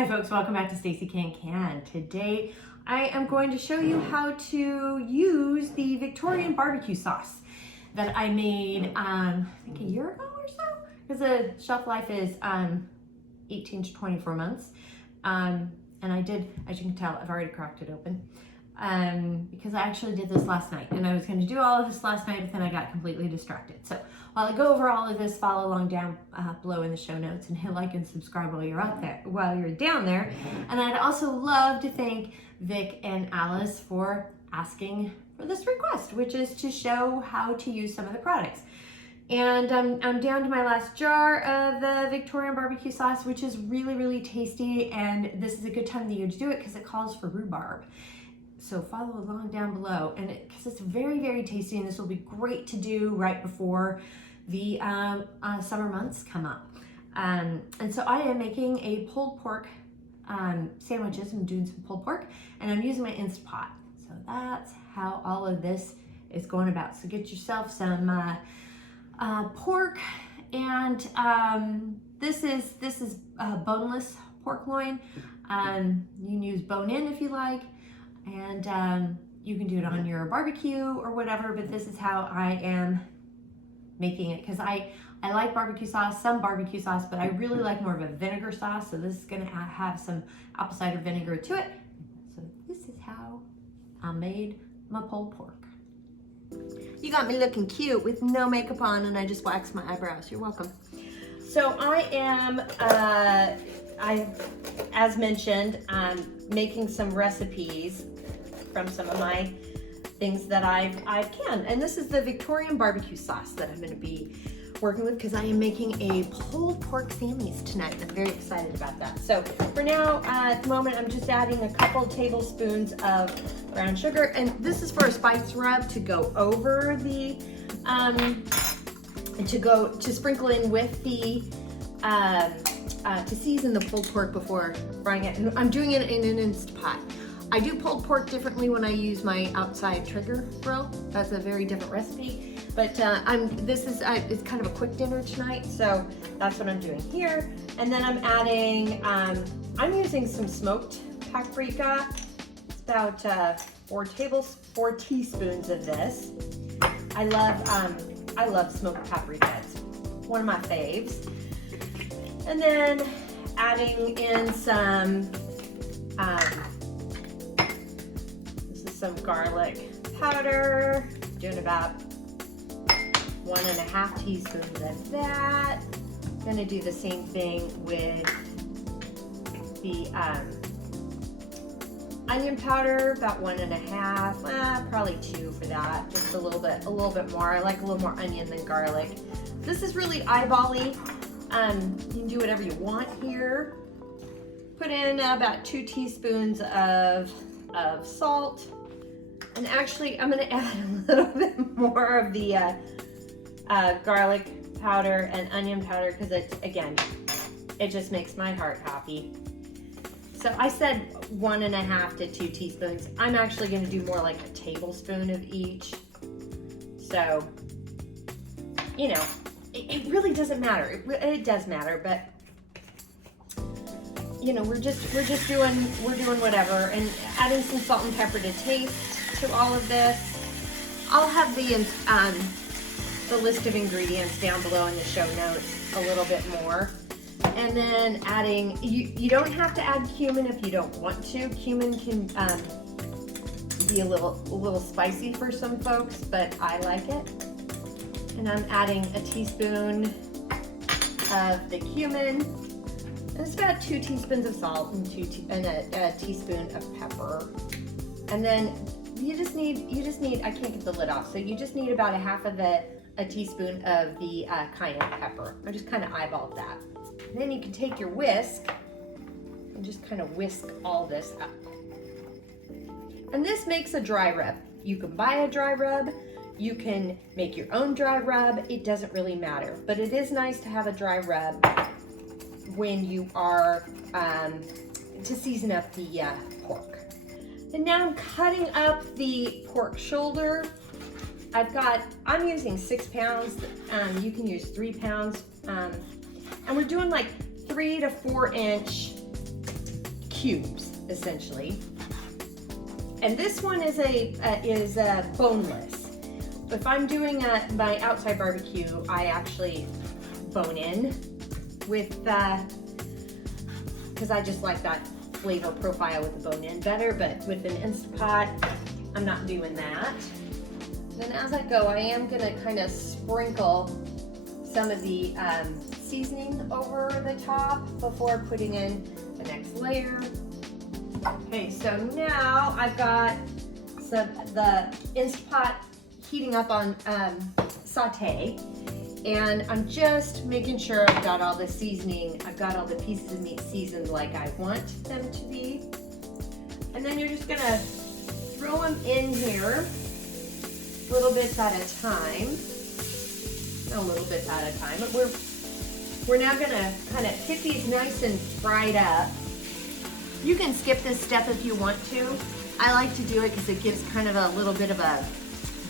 Hi folks, welcome back to Stacey Can. Today I am going to show you how to use the Victorian BBQ sauce that I made I think a year ago or so, because the shelf life is 18 to 24 months. And I did, as you can tell, I've already cracked it open because I actually did this last night, and I was going to do all of this last night, but then I got completely distracted. So while I go over all of this, follow along down below in the show notes and hit like and subscribe while you're out there, while you're down there. And I'd also love to thank Vic and Alice for asking for this request, which is to show how to use some of the products. And I'm down to my last jar of the Victorian BBQ sauce, which is really, really tasty. And this is a good time of the year to do it because it calls for rhubarb. So follow along down below, and because it's very, very tasty, and this will be great to do right before the summer months come up. And so I am making a pulled pork sandwiches. I'm doing some pulled pork, and I'm using my Instant Pot. So that's how all of this is going about. So get yourself some pork, and this is boneless pork loin. You can use bone in if you like. And you can do it on your barbecue or whatever, but this is how I am making it, because I like barbecue sauce, some barbecue sauce, but I really like more of a vinegar sauce. So this is going to have some apple cider vinegar to it. So this is how I made my pulled pork. You got me looking cute with no makeup on, and I just waxed my eyebrows. You're welcome. So I am, as mentioned, making some recipes from some of my things that I've canned. And this is the Victorian BBQ sauce that I'm going to be working with, because I am making a pulled pork Sammys tonight. I'm very excited about that. So for now, at the moment, I'm just adding a couple tablespoons of brown sugar, and this is for a spice rub to go over the, to sprinkle in with the, to season the pulled pork before frying it. And I'm doing it in an Instant Pot. I do pulled pork differently when I use my outside trigger grill. That's a very different recipe. But this is it's kind of a quick dinner tonight, so that's what I'm doing here. And then I'm adding, I'm using some smoked paprika. It's about 4 teaspoons of this. I love smoked paprika. It's one of my faves. And then adding in some, this is some garlic powder, doing about 1.5 teaspoons of that. I'm gonna do the same thing with the onion powder, about 1.5, probably 2 for that, just a little bit more. I like a little more onion than garlic. This is really eyeball-y. You can do whatever you want here. Put in about 2 teaspoons of salt. And actually, I'm gonna add a little bit more of the garlic powder and onion powder, because it just makes my heart happy. So I said 1.5 to 2 teaspoons. I'm actually gonna do more like a tablespoon of each. So, you know, it really doesn't matter. It does matter, but you know, we're doing whatever, and adding some salt and pepper to taste to all of this. I'll have the list of ingredients down below in the show notes a little bit more. And then adding, you don't have to add cumin if you don't want to. Cumin can be a little spicy for some folks, but I like it. And I'm adding a teaspoon of the cumin. And it's about 2 teaspoons of salt and a teaspoon of pepper. And then you just need, I can't get the lid off, so you just need about a teaspoon of the cayenne pepper. I just kind of eyeballed that. And then you can take your whisk and just kind of whisk all this up. And this makes a dry rub. You can buy a dry rub. You can make your own dry rub. It doesn't really matter, but it is nice to have a dry rub when you are to season up the pork. And now I'm cutting up the pork shoulder. I'm using 6 pounds. You can use 3 pounds. And we're doing like 3 to 4 inch cubes, essentially. And this one is boneless. If I'm doing my outside barbecue, I actually bone in with because I just like that flavor profile with the bone in better, but with an Instant Pot, I'm not doing that. Then as I go, I am gonna kind of sprinkle some of the seasoning over the top before putting in the next layer. Okay, so now I've got the Instant Pot heating up on saute, and I'm just making sure I've got all the seasoning, I've got all the pieces of meat seasoned like I want them to be. And then you're just gonna throw them in here, little bits at a time. A little bit at a time, but we're now gonna kind of get these nice and fried up. You can skip this step if you want to. I like to do it because it gives kind of a little bit of a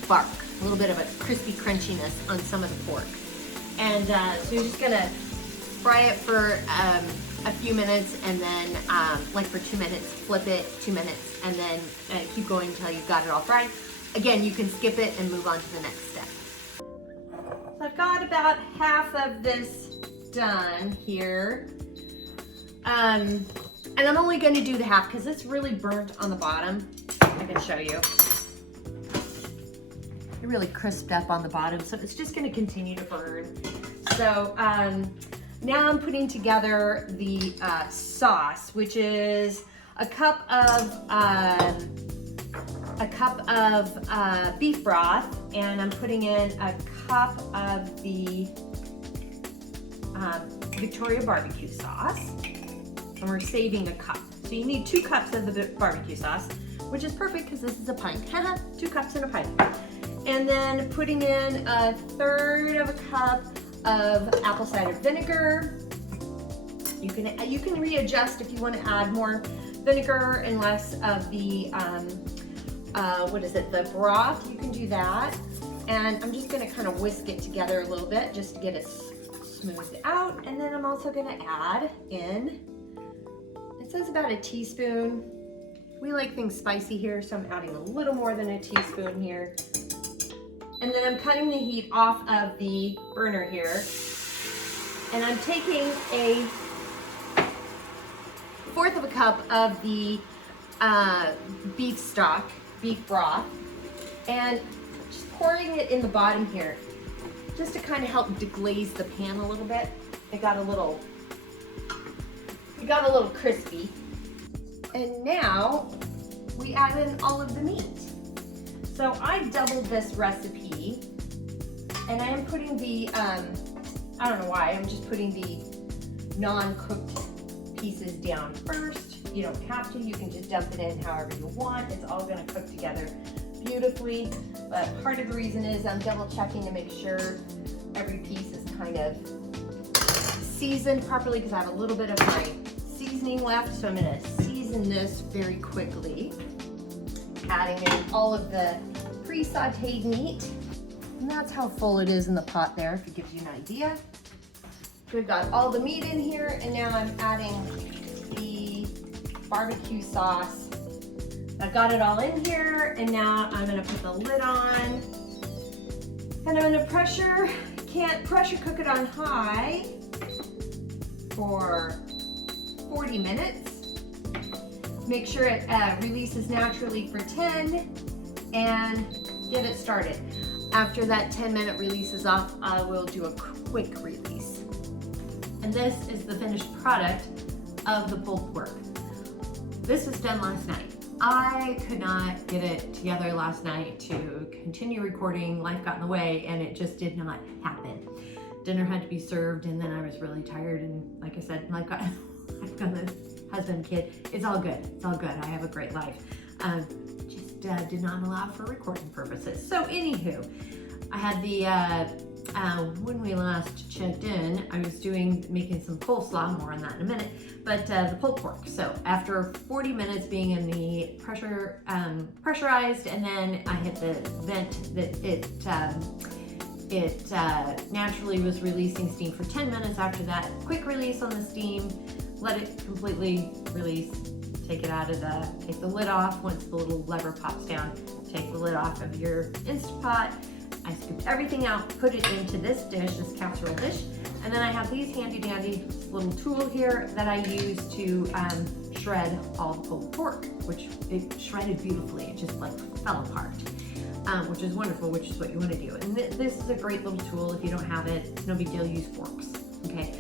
bark, a little bit of a crispy crunchiness on some of the pork. And so you're just gonna fry it for a few minutes, and then like for 2 minutes, flip it, 2 minutes, and then keep going until you've got it all fried. Again, you can skip it and move on to the next step. So I've got about half of this done here. And I'm only going to do the half because it's really burnt on the bottom. I can show you. It really crisped up on the bottom, so it's just going to continue to burn. So now I'm putting together the sauce, which is a cup of beef broth, and I'm putting in a cup of the Victorian BBQ Sauce, and we're saving a cup. So you need 2 cups of the barbecue sauce, which is perfect because this is a pint. 2 cups in a pint. And then putting in 1/3 of a cup of apple cider vinegar. You can readjust if you want to add more vinegar and less of the the broth. You can do that. And I'm just going to kind of whisk it together a little bit just to get it smoothed out. And then I'm also going to add in, it says about a teaspoon. We like things spicy here, so I'm adding a little more than a teaspoon here. And then I'm cutting the heat off of the burner here. And I'm taking a 1/4 of a cup of the beef broth, and just pouring it in the bottom here, just to kind of help deglaze the pan a little bit. It got a little crispy. And now we add in all of the meat. So I doubled this recipe, and I am putting the, I don't know why, I'm just putting the non-cooked pieces down first. You don't have to, you can just dump it in however you want. It's all gonna cook together beautifully. But part of the reason is I'm double checking to make sure every piece is kind of seasoned properly, because I have a little bit of my seasoning left. So I'm gonna season this very quickly, adding in all of the pre-sauteed meat. And that's how full it is in the pot there, if it gives you an idea. So we've got all the meat in here, and now I'm adding the barbecue sauce. I've got it all in here, and now I'm gonna put the lid on. And I'm gonna pressure cook it on high for 40 minutes. Make sure it releases naturally for 10, and get it started. After that 10-minute release is off, I will do a quick release. And this is the finished product of the pulled pork. This was done last night. I could not get it together last night to continue recording. Life got in the way, and it just did not happen. Dinner had to be served, and then I was really tired, and like I said, life got the husband, kid. It's all good. It's all good. I have a great life. Just did not allow for recording purposes. So anywho, I had the when we last checked in, I was making some coleslaw, more on that in a minute, but the pulled pork. So after 40 minutes being in the pressurized, and then I hit the vent that it naturally was releasing steam for 10 minutes. After that, quick release on the steam, let it completely release, take it out of take the lid off. Once the little lever pops down, take the lid off of your Instant Pot. I scooped everything out, put it into this dish, this casserole dish, and then I have these handy dandy little tool here that I use to shred all the pulled pork, which it shredded beautifully. It just like fell apart, which is wonderful, which is what you want to do. And this is a great little tool. If you don't have it, no big deal, use forks, okay?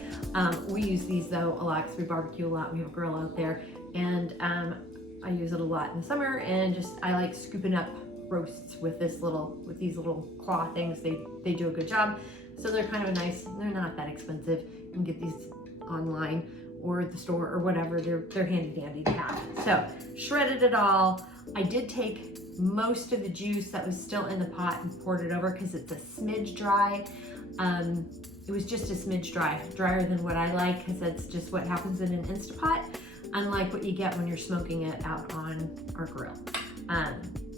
We use these though a lot because we barbecue a lot. We have a grill out there, and I use it a lot in the summer, and I like scooping up roasts with these little claw things. They do a good job. So they're kind of nice. They're not that expensive. You can get these online or at the store or whatever. They're handy dandy to have. So shredded it all. I did take most of the juice that was still in the pot and poured it over because it's a smidge dry. It was just a smidge dry, drier than what I like, because that's just what happens in an Instant Pot, unlike what you get when you're smoking it out on our grill.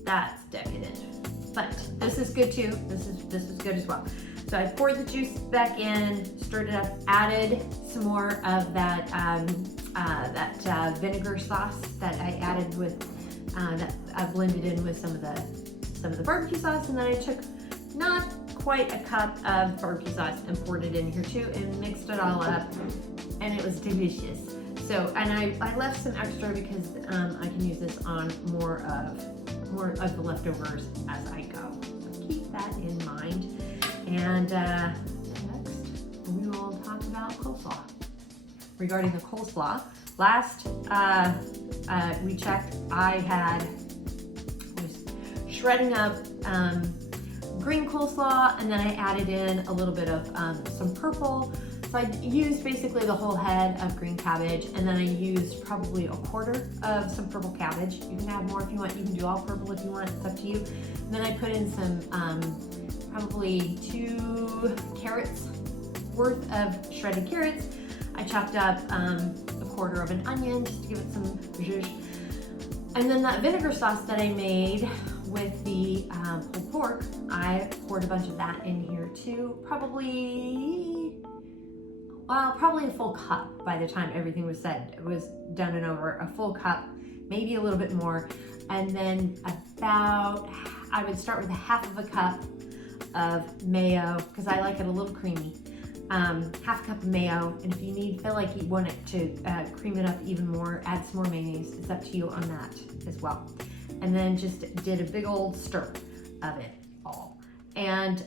That's decadent, but this is good too. This is good as well. So I poured the juice back in, stirred it up, added some more of that vinegar sauce that I added with that I blended in with some of the barbecue sauce, and then I took not quite a cup of barbecue sauce and poured it in here too, and mixed it all up, and it was delicious. So, and I left some extra because I can use this on more of the leftovers as I go. So keep that in mind. And next, we will talk about coleslaw. Regarding the coleslaw, last we checked, I was shredding up green coleslaw, and then I added in a little bit of some purple. So I used basically the whole head of green cabbage, and then I used probably a quarter of some purple cabbage. You can add more if you want. You can do all purple if you want. It's up to you. And then I put in some probably 2 carrots worth of shredded carrots. I chopped up a quarter of an onion just to give it some zhuzh. And then that vinegar sauce that I made with the pulled pork, I poured a bunch of that in here too. Probably a full cup by the time everything was said. It was done and over, a full cup, maybe a little bit more. And then I would start with a half of a cup of mayo, because I like it a little creamy. Half a cup of mayo, and if you feel like you want it to cream it up even more, add some more mayonnaise. It's up to you on that as well. And then just did a big old stir of it all. And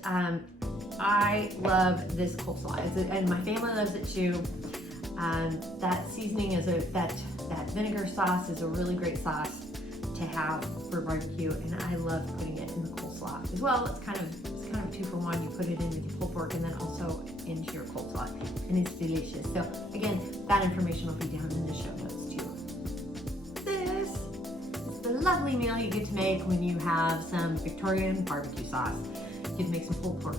I love this coleslaw, and my family loves it too. That seasoning that vinegar sauce is a really great sauce to have for barbecue, and I love putting it in the coleslaw as well. It's kind of 2-for-1. You put it in with your pulled pork and then also into your coleslaw, and it's delicious. So again, that information will be down in the show notes too. This is the lovely meal you get to make when you have some Victorian barbecue sauce. You get to make some pulled pork,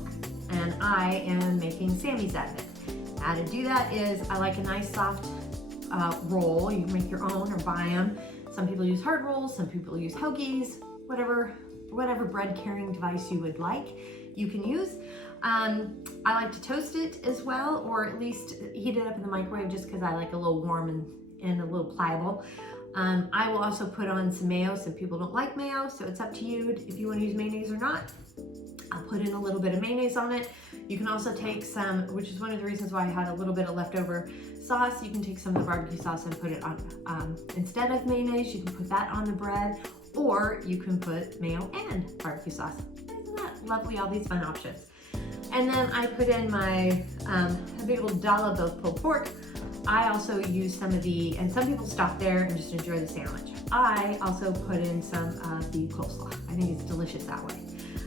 and I am making Sammy's out of it. How to do that is, I like a nice soft roll. You can make your own or buy them. Some people use hard rolls, some people use hoagies, whatever bread carrying device you would like, you can use. I like to toast it as well, or at least heat it up in the microwave, just because I like a little warm and a little pliable. I will also put on some mayo. Some people don't like mayo, so it's up to you if you want to use mayonnaise or not. I'll put in a little bit of mayonnaise on it. You can also take some, which is one of the reasons why I had a little bit of leftover sauce. You can take some of the barbecue sauce and put it on, instead of mayonnaise, you can put that on the bread, or you can put mayo and barbecue sauce. Isn't that lovely? All these fun options. And then I put in my a big little dollop of pulled pork. I also use some of and some people stop there and just enjoy the sandwich. I also put in some of the coleslaw. I think it's delicious that way.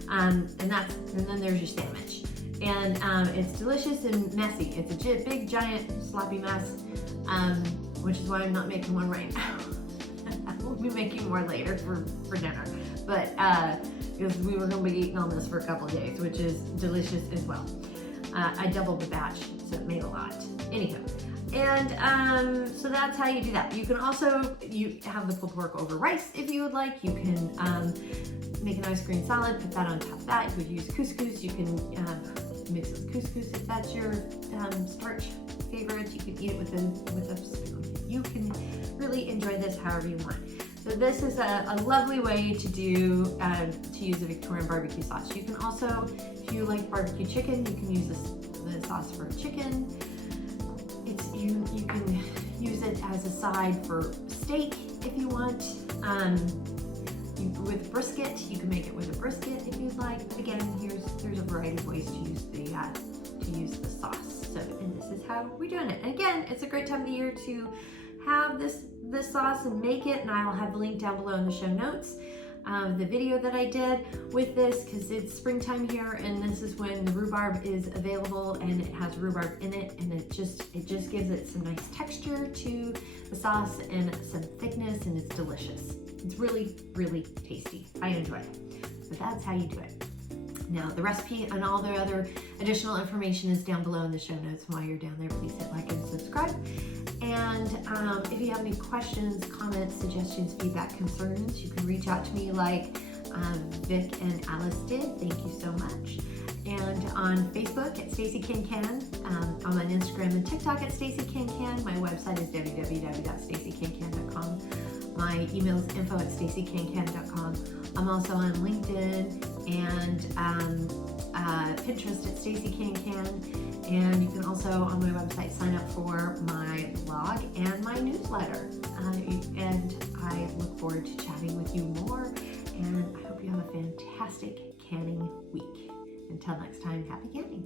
And then there's your sandwich. And it's delicious and messy. It's a big, giant, sloppy mess, which is why I'm not making one right now. We'll be making more later for dinner. But because we were going to be eating on this for a couple of days, which is delicious as well. I doubled the batch, so it made a lot. Anyhow, and so that's how you do that. You can also have the pulled pork over rice if you would like. You can make a nice green salad, put that on top of that. You could use couscous. You can mix with couscous if that's your starch favorites. You can eat it with a spoon. You can really enjoy this however you want. So this is a lovely way to use a Victorian barbecue sauce. You can also, if you like barbecue chicken, you can use the sauce for chicken. You can use it as a side for steak if you want. With brisket, you can make it with a brisket if you'd like. But again, there's a variety of ways to use the sauce. So, and this is how we're doing it. And again, it's a great time of the year to have this sauce and make it. And I'll have the link down below in the show notes of the video that I did with this, because it's springtime here, and this is when the rhubarb is available, and it has rhubarb in it, and it just gives it some nice texture to the sauce and some thickness, and it's delicious. It's really, really tasty. I enjoy it. So that's how you do it. Now, the recipe and all the other additional information is down below in the show notes. While you're down there, please hit like and subscribe. And if you have any questions, comments, suggestions, feedback, concerns, you can reach out to me like Vic and Alice did. Thank you so much. And on Facebook at Stacey Can. I'm on Instagram and TikTok at Stacey Can. My website is www.staceycancan.com. My email is info@staceycancan.com. I'm also on LinkedIn and Pinterest at Stacey Can. And you can also, on my website, sign up for my blog and my newsletter. And I look forward to chatting with you more. And I hope you have a fantastic canning week. Until next time, happy canning.